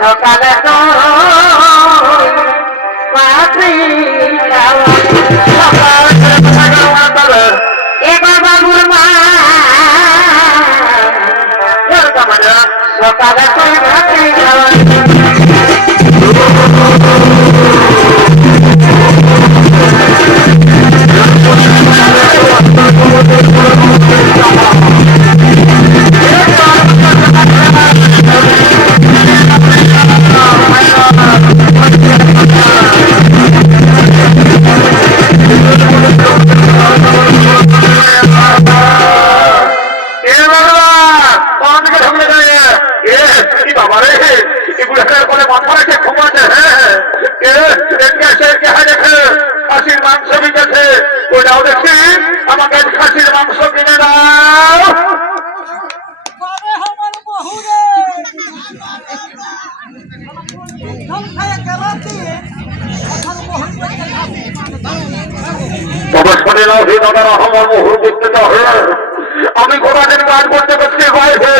সকালে তো এবার বাবুর মা সকালে তুই ভাতৃ আমাকে খাসির মাংস কিনে দাও। আমি কোনদিন কাজ করতে পারছি বাইরে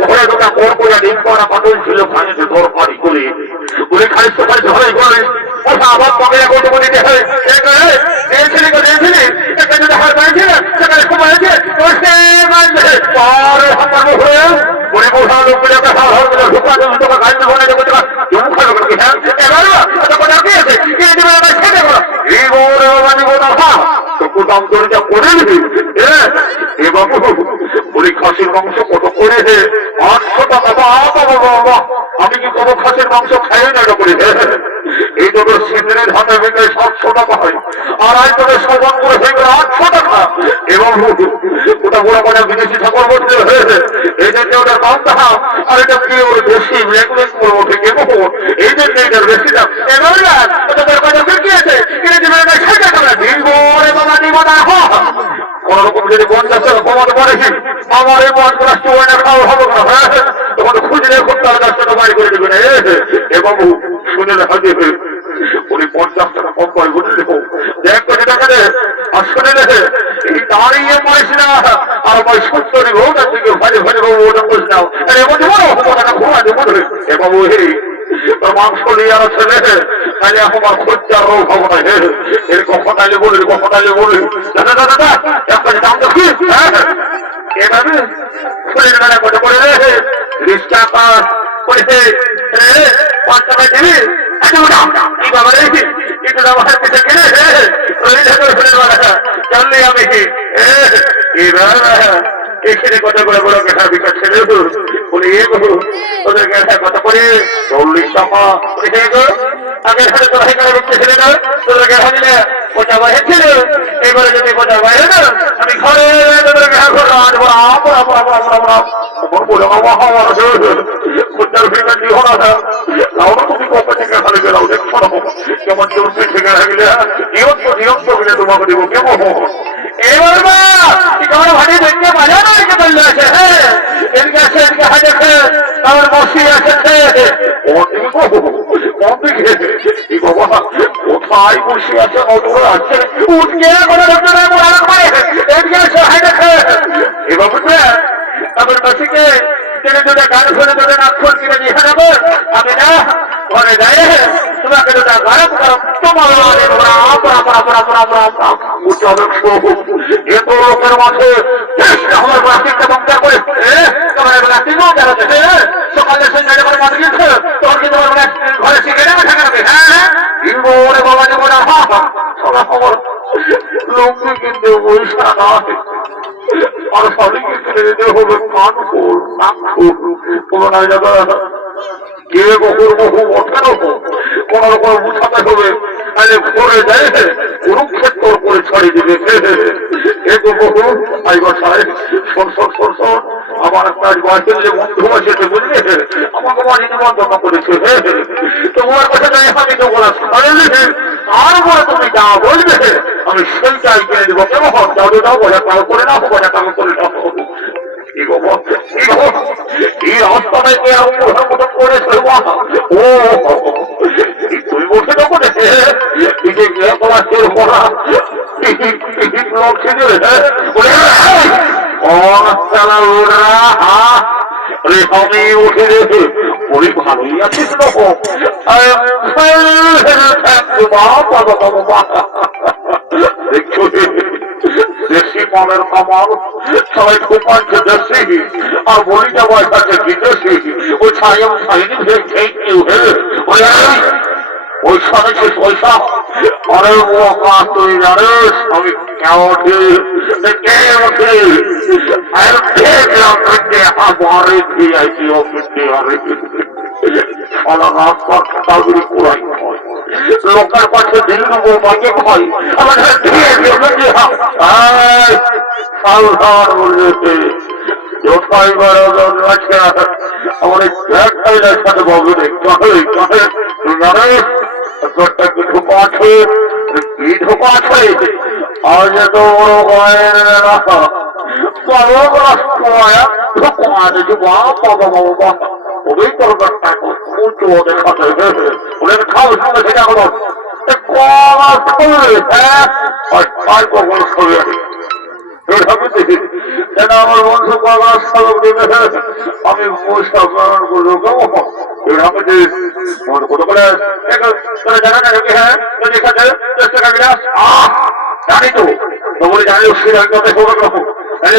ঘরে দুটা কোর করে ডিম করা পাতল ছিল খানিতে তোর পারি করে ওই খালি সকাল ঝড়াই করে ওটা আবার পকে করতে দিতে হয় দিয়েছিলি দিয়েছিলি এখানে হার পাইছিল সেখানে ঘুমাইছে পরে আমার হয়ে বড়ি বোঝা লোকগুলোকে ঢুকা ঢুকা গাড়ি ঘরে ঢুকে জমু খালো হ্যাঁ এবার কি আছে কে দেবে খেতে এই বড় মানে কথা দাম দরিটা করে নিবি এ বাবু ওই খাসির মাংস কত করে 800 টাকা বাবা আমি কি কোনো খাসির মাংস খাই না এটা করে এই তোর সিন্দ্রের হাতে ভেঙে 700 টাকা হয় আর আজ তোদের সমান করে ভেঙে 800 টাকা এবং ওটা বড় বড় বিদেশি ঠাকুর বলতে এই জন্য ওটার কম দাম আর এটা কি ওর বেশি রেগুলেট করবো ঠিক এই জন্য এটার বেশি দাম এবার তোদের বাজার কি আছে কিনে দিবে এটা সেটা করে দিব রে বাবা দিব না কোন রকম যদি 50 টাকা কমাতে পারেছি আমার এই 50 টাকা খাওয়া হবে না তখন খুঁজলে করতে হবে 10 টাকা বাড়ি করে দেবেন এ বাবু শুনে হাতে উনি 50 টাকা কম করে বুঝলে দেখ কোটি টাকা দে আর শুনে দেখে এই দাঁড়িয়ে পাইছি না আর আমার 70 ভোট থেকে ভালো ভালো বাবু ওটা বলছি না আরে এমন কথাটা ঘুমা দেবো এ বাবু মাংস নিয়ে আর ছেলে তাহলে আমার খোঁজার রোগ হবো না এরকম কথাইলে বলি দাদা দাদা একটা দাম দেখি এভাবে ফুলের বেলা কত করে রিক্সা পাস করেছে 5 টাকা দিবি কি বাবা রে একটু আমার পিছিয়ে কিনে ফুলের বেলাটা জানলে আমি কি এবার এখানে কত করে বড় কথা বিকাশ ছেলে বলে ওদের কত করে 40 টাকা আগের হাতে তো ছেলে না তোদের গেহা দিলে কোটা বাইরে ছিল এবারে যদি কোটা বাইরে না আমি ঘরে তোদের গেহা করে আনবো তুমি কত থেকে খালি বেরাও দেখছো না কেমন চলছে থেকে গেলে নিয়ম গেলে তোমাকে দেবো কেমন এবার মা তোমার ভাটি দেখতে বাজা না রেখে বললে আছে হ্যাঁ এদিকে আছে এদিকে হাজার আমার মসি আছে কোথায় বসে আছে আছে উঠকে এবার আমার মাসিকে দুটা গান শুনে তোদের আক্ষর কিনে নিয়ে যাবো আমি না ঘরে যাই তোমাকে দুটা গরম গরম তোমার এত লোকের মাঝে আমার প্লাস্টিকটা বন্ধ করে তোমার প্লাস্টিকও জানাতে সকালে সন্ধ্যা করে মাঝে গিয়েছে তখন কি তোমার ঘরে শিখে নেবে থাকবে হ্যাঁ বাবা যাবো না সবার খবর লোককে কিন্তু পয়সা নয় আর সবাইকে ছেড়ে দিতে হবে পুরোনায় যাবে কে বহুর বহু ওঠেন কোন রকম বুঝাতে হবে তাহলে ঘরে যায় কুরুক্ষেত্র করে ছড়িয়ে দিবে বহু আইবাসায় শোন আমার কাজ বাঁচেন যে বন্ধু আছে বুঝলে আমাকে মাঝে নিমন্ত্রণ করেছে তোমার কথা জানি আমি তো বলা আর বলে তুমি যা বলবে আমি সেইটাই কিনে দেবো কেমন যাও যাও বোঝা কাল করে না বোঝা কাল করে না এই রাস্তাটায় কে মতো করেছে ও তুই বসে তখন গিয়ে তোমার চোর পড়া লোক ছিল আরে আমি উঠে রেখে ওই ভালোই আছিস তো দেখছো দেশি মালের কামাল সবাই খুব পাচ্ছে দেশি আর বলিটা পয়সাছে বিদেশি ওই ছাইম খাইনি ওই সনেছে পয়সা আরে ও কাজ তুই জানিস আমি কেমন আমারে ভিআইপি অফিসে আরে সারা রাস্তার খাতাগুলি কোরাই হয় লোকের পাশে দিল নেবো মাকে খাই আমাদের সাবধান বলছে কোথায় আছে আমার একটাই সাথে বলবে জানিস কি ঢোকা আছে কি ঢোকা আছে আজ এত বড় গায়ের ওই করবারটা উঁচু ওদের সাথে ওদের খাও সঙ্গে সেটা হলো আমার বংশ কাগজ সালক দেবে আমি গ্রহণ করবো কত করে জানা না হ্যাঁ জানি তো তোমার জানি শ্রীলঙ্কাতে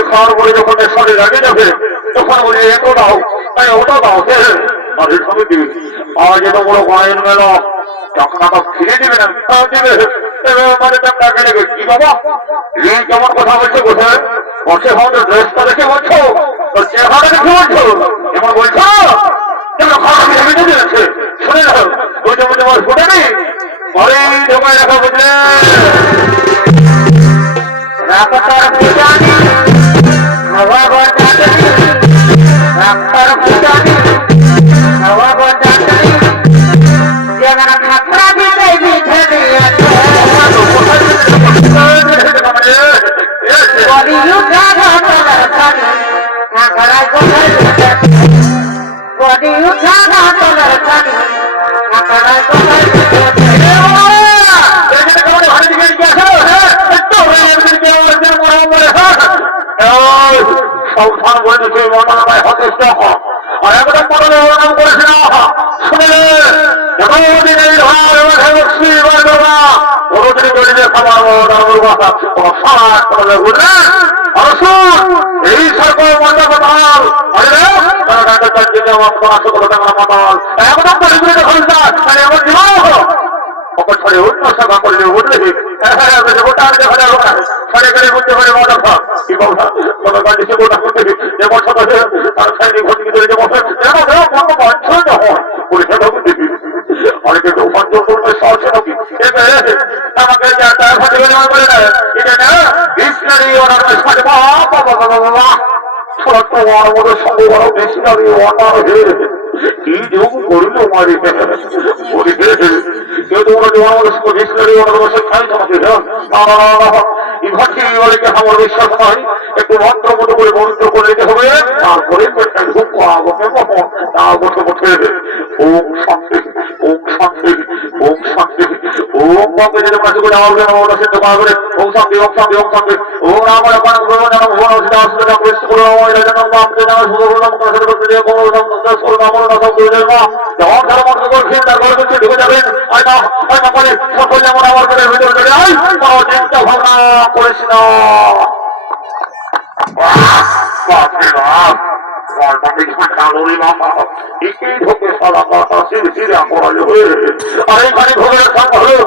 খাওয়ার পরে যখন সাথে লাগে যাবে তখন বলি এত দাও তাই ওটা দাও মাঝের সঙ্গে দিবি আজ এত বড় গায়ের মেলা টাকা ফিরে দিবে না দেবে মানে টাকা নেবে কি বাবা এই কেমন কথা বলছে কোথায় বসে আমাদের ড্রেসটা দেখে বলছো তোর চেহারা দেখে বলছো এমন বলছো শুনে যাও বুঝে বুঝে আমার শুনে নেই পরে ঢোকায় রাখা বুঝলে রাখার পূজানি হওয়া বজানি রাখার পূজানি হওয়া বজানি যেমন খাতরা দিতে বিধে দিয়েছে বলি উঠা ঘটনার সানি খাতরা কোথায় বলি উঠা ঘটনার সানি খাতরা কোথায় সংসার বলেছে মনোনয় হতেষ্ট আর একদম মনোনয় নাম করেছে না শুনলে এই সরকার মন্ডল ছড়ে অন্য সভা করলে বুঝলে গোটা ছড়ে গেলে বুঝতে পারে মজা কি কথা কোনো গাড়ি গোটা করতে যেমন সদস্য তার সাইডে ঘটি করে যেমন পছন্দ হয় পরীক্ষা তখন দেখি অনেকে তো পঞ্চম করবে সহজে নাকি আমাকে করে না এটা না ইসলামী ওনার সাথে বাবা ছোট বড় বড় সঙ্গে বড় বেশি দাবি অনার হে কি যোগ করলো মারি কেউ তো ওরা জমা ইসলামী ওনার বসে খাই তোমাকে আমার বিশ্বাস নয় একটু মন্ত্র মতো করে মন্ত্র করে দিতে হবে তারপরে বসে বসে ওম শান্তি ওম শান্তি ওম শান্তি ওম বঙ্গে যেটা কাছে করে আমার সিদ্ধ করা করে ওম শান্তি ওম শান্তি ওম শান্তি ওম রাম রাম ভগবান ভুবন সিদ্ধা সিদ্ধা কৃষ্ণ করে আমাদের জন্য আপনি জানা শুভ নাম কাছে করতে দিয়ে কোন সংস্কার করে নাম নাম করে দেন না যখন সারা মন্ত্র করছেন তার ঘরে বসে ঢুকে যাবেন আয়না আয়না করে সকল যেমন আমার ঘরে ভিতরে চলে আয় কোনো চিন্তা ভাবনা করিস না আর এইখানে ভোগের খান হলো